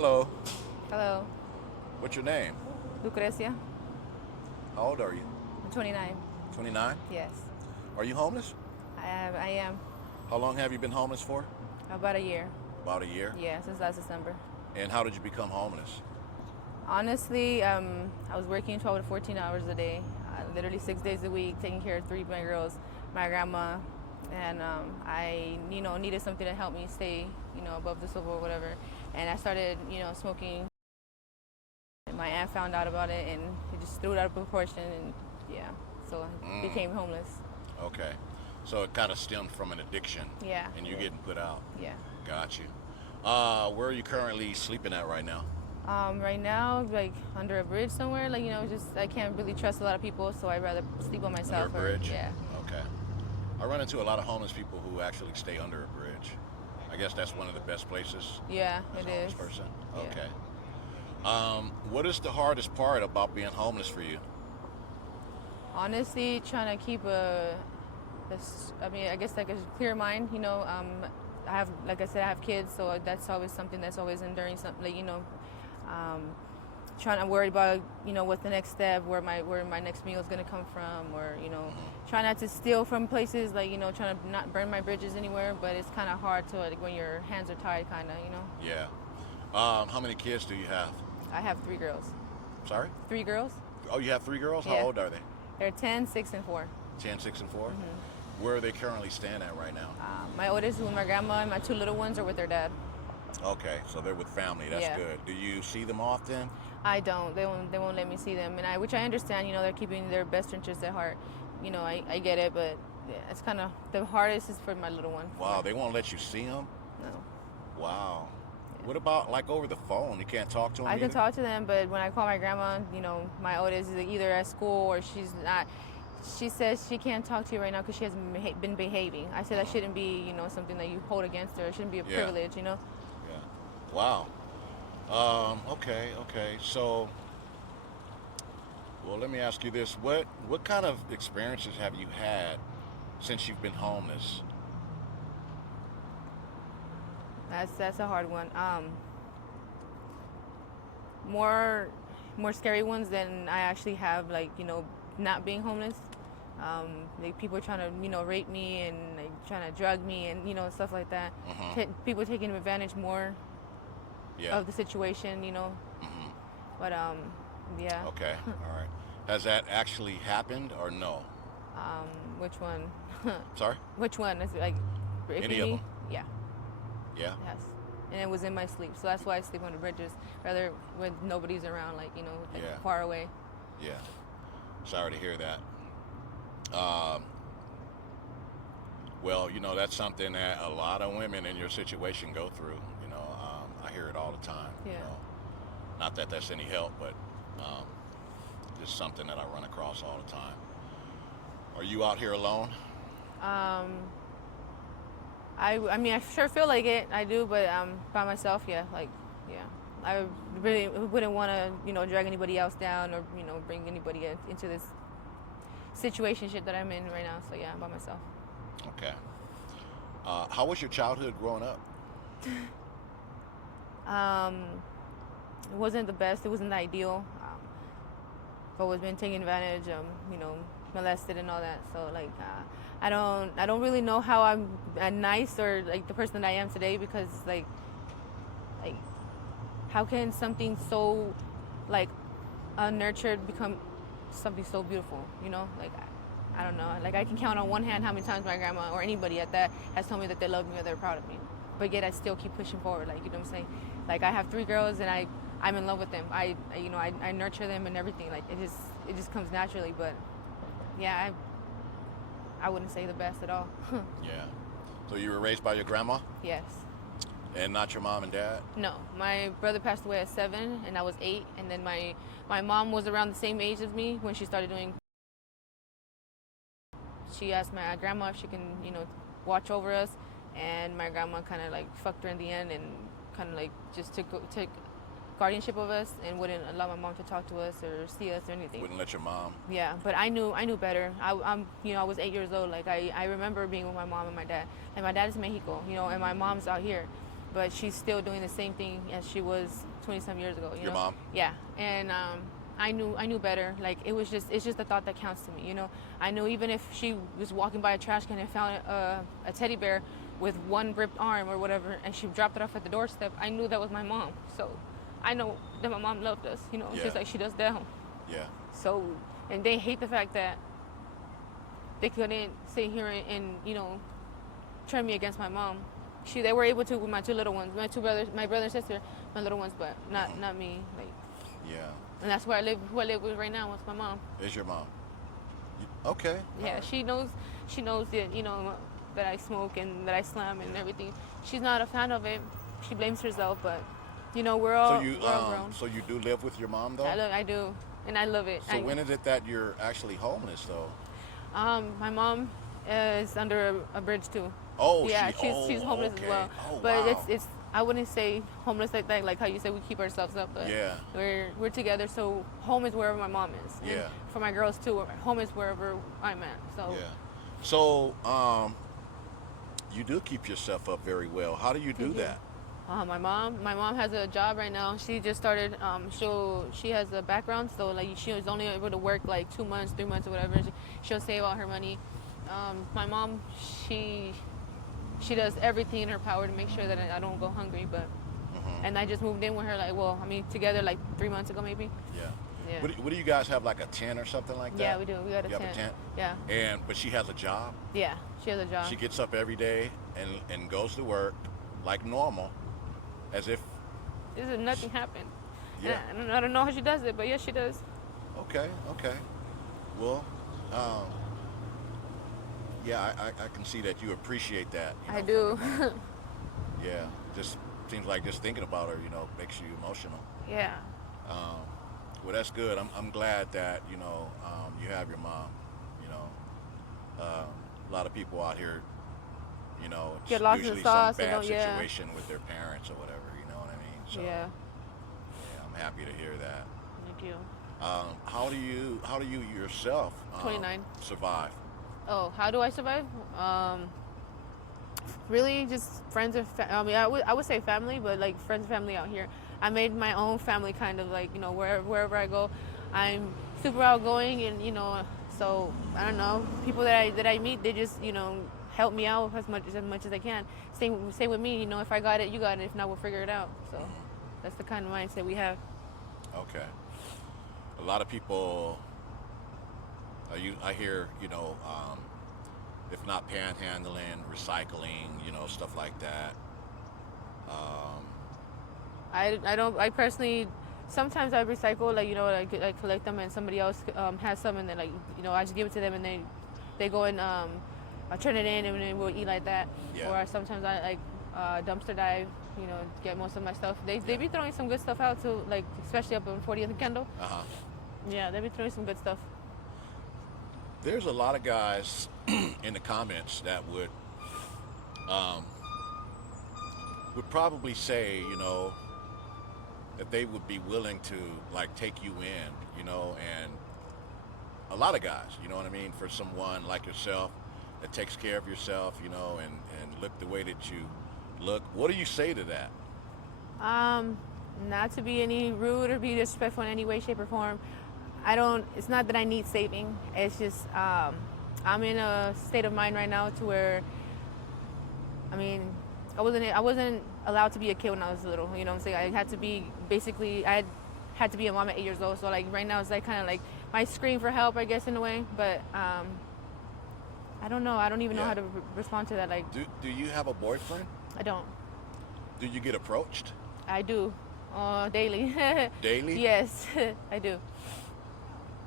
Hello. Hello, What's your name? Lucasia. How old are you? I'm 29. 29? Yes, Are you homeless? I am How long have you been homeless for? about a year. About a year. Yeah, since last December. And how did you become homeless? Honestly, I was working 12 to 14 hours a day, literally 6 days a week, taking care of three of my girls, my grandma, and I, needed something to help me stay, above the silver or whatever. And I started, smoking. And my aunt found out about it, and he just threw it out of proportion, and yeah, so I Mm, became homeless. okay. So it kind of stemmed from an addiction Yeah, and you yeah, getting put out. yeah. Got you. Where are you currently sleeping at right now? Right now, like under a bridge somewhere, like just I can't really trust a lot of people, so I'd rather sleep on Under a myself or bridge? yeah, Okay. I run into a lot of homeless people who actually stay under a bridge. I guess that's one of the best places yeah, as it a homeless is, person. yeah. Okay. What is the hardest part about being homeless for you? Honestly, trying to keep I mean, I guess like a clear mind, I have, like I said, I have kids, so that's always something that's always enduring something, like um, trying to worry about what's the next step, where my next meal is gonna come from, or Hmm. try not to steal from places, like trying to not burn my bridges anywhere, but it's kind of hard to like when your hands are tied, kind of. Yeah. How many kids do you have? I have three girls. Sorry? Three girls? Oh, you have three girls? How Yeah. old are they? They're 10, 6, and 4. 10, 6, and 4? Hmm. Where are they currently staying at right now? My oldest is with my grandma, and my two little ones are with their dad. Okay, so they're with family. That's Yeah. good. Do you see them often? I don't. They won't let me see them, and which I understand. They're keeping their best interests at heart. I get it, but yeah, it's kind of the hardest is for my little one. Wow, they won't let you see them? No. Wow. What about like over the phone? You can't talk to them I can either? talk to them, but when I call my grandma, my oldest is either at school or she's not. She says she can't talk to you right now because she hasn't been behaving. I said that shouldn't be, something that you hold against her. It shouldn't be a Yeah, privilege. yeah. Wow. Okay, okay. So, well, let me ask you this. What kind of experiences have you had since you've been homeless? That's a hard one. More more scary ones than I actually have, like not being homeless. Like people trying to rape me and like trying to drug me and stuff like that. Hmm. People taking advantage more Yeah. of the situation. Hmm. But yeah. Okay. All right. Has that actually happened or no? Which one? Sorry? Which one is it, like Any raping of me? them? Yeah, Yeah. yes. And it was in my sleep, so that's why I sleep under bridges, rather when nobody's around, like Yeah. far away. Yeah. Sorry to hear that. Um, well, that's something that a lot of women in your situation go through. I hear it all the time. Yeah. Not that that's any help, but um, just something that I run across all the time. Are you out here alone? Um, I mean, I sure feel like it. I do, but by myself, yeah. Like, yeah. I really wouldn't want to, drag anybody else down or, bring anybody into this situation shit that I'm in right now. So yeah, by myself. Okay. How was your childhood growing up? Um, it wasn't the best. It wasn't the ideal. I've always been taken advantage, molested and all that. So like, I don't really know how I'm nice or like the person that I am today because like, how can something so like unnurtured become something so beautiful? Like I don't know. Like I can count on one hand how many times my grandma or anybody at that has told me that they love me or they're proud of me. But yet I still keep pushing forward. Like what I'm saying. Like I have three girls and I'm in love with them. I nurture them and everything. Like it just comes naturally. But yeah, I wouldn't say the best at all. Yeah. So you were raised by your grandma Yes. and not your mom and dad? No, my brother passed away at 7, and I was 8, and then my mom was around the same age as me when she started doing. She asked my grandma if she can, watch over us, and my grandma kind of like fucked her in the end and kind of like just took guardianship of us and wouldn't allow my mom to talk to us or see us or anything. Wouldn't let your mom? Yeah, but I knew better. I was 8 years old. Like I remember being with my mom and my dad. And my dad is in Mexico, and my mom's out here. but she's still doing the same thing as she was 20-some years ago. Your mom? Yeah, and I knew better. Like it's just the thought that counts to me. I knew even if she was walking by a trash can and found a teddy bear with one ripped arm or whatever, and she dropped it off at the doorstep, I knew that was my mom. So I know that my mom loved us. Yeah. Just like she does down. Yeah. So, and they hate the fact that they couldn't sit here and turn me against my mom. They were able to with my two little ones, my two brothers, my brother and sister, my little ones, but not me. Like. Yeah. And that's where I live. Who I live with right now is my mom. Is your mom? Okay. Yeah, right. she knows that that I smoke and that I slam and everything. She's not a fan of it. She blames herself, but we're all grown. So you do live with your mom though? I do, and I love it. So when is it that you're actually homeless though? My mom is under a bridge too. Oh, yeah, she's homeless okay. as well. Oh, but wow. it's I wouldn't say homeless like that, like how you say we keep ourselves up. But yeah, we're together. So home is wherever my mom is. Yeah. And for my girls too, home is wherever I'm at. So yeah. So you do keep yourself up very well. How do you do that? My mom has a job right now. She just started. She has a background, so like she was only able to work like 2 months, 3 months, or whatever. She'll save all her money. My mom, she does everything in her power to make sure that I don't go hungry. But and I just moved in with her together like 3 months ago maybe. Yeah. Yeah. What do you guys have, like a tent or something like that? Yeah, we do. We got a tent. You have a tent? Yeah. But she has a job? Yeah, she has a job. She gets up every day and goes to work like normal, as if nothing happened. Yeah. And I don't know how she does it, but yes, she does. Okay. Well, yeah, I can see that you appreciate that. I do. Yeah, just seems like just thinking about her, makes you emotional. Yeah. Well, that's good. I'm glad that you have your mom. A lot of people out here, it's get lost in usually the sauce some bad and situation with their parents or whatever. You know what I mean? So, yeah. I'm happy to hear that. Thank you. How do you yourself 29 survive? Oh, how do I survive? Really, just friends and I would say family, but like friends and family out here. I made my own family, kind of like wherever I go, I'm super outgoing, and so I don't know, people that I meet, they just help me out as much as I can. Same with me, if I got it, you got it. If not, we'll figure it out. So that's the kind of mindset we have. Okay. A lot of people, I hear, if not panhandling, recycling, stuff like that. I personally, sometimes I recycle, I collect them and somebody else has some, and then I just give it to them, and they go and I turn it in, and then we'll eat like that. Yeah. Or sometimes I dumpster dive, get most of my stuff. They be throwing some good stuff out too, especially up on 40th and Kendall. Yeah, they be throwing some good stuff. There's a lot of guys in the comments that would probably say, that they would be willing to take you in, and a lot of guys, you know what I mean, for someone like yourself that takes care of yourself, and look the way that you look. What do you say to that? Not to be any rude or be disrespectful in any way, shape, or form. It's not that I need saving. It's just I'm in a state of mind right now to where, I wasn't allowed to be a kid when I was little. You know what I'm saying? I had to be a mom at 8 years old. So right now it's kind of my scream for help, I guess, in a way. But I don't know. I don't even know how to respond to that. Do you have a boyfriend? I don't. Do you get approached? I do, daily. Daily? Yes, I do.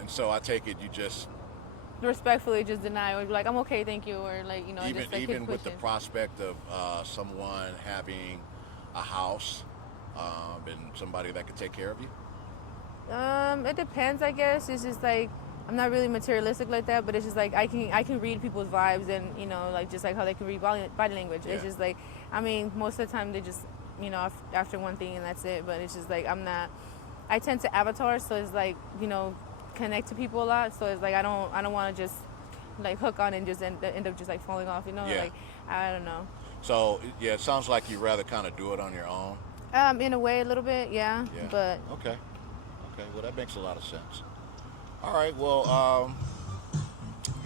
And so I take it you just respectfully just deny, or be like, I'm okay, thank you, or even with the prospect of someone having a house and somebody that could take care of you? It depends, I guess. It's just I'm not really materialistic like that, but it's just I can read people's vibes, and just how they can read body language. Yeah. It's just most of the time they just after one thing and that's it. But it's just I tend to avatar, so it's connect to people a lot. So it's I don't want to just hook on and just end up just falling off. Yeah. I don't know. So yeah, it sounds like you rather kind of do it on your own. In a way, a little bit, yeah. Yeah. But Okay. Okay. Well, that makes a lot of sense. All right. Well,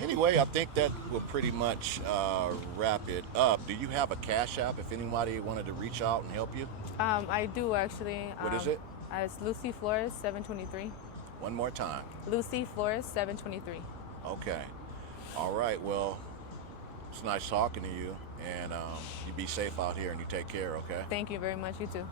anyway, I think that will pretty much wrap it up. Do you have a cash app if anybody wanted to reach out and help you? I do actually. What is it? It's Lucy Flores 723. One more time. Lucy Flores 723. Okay. All right. Well, it's nice talking to you, and you be safe out here and you take care. Okay. Thank you very much. You too.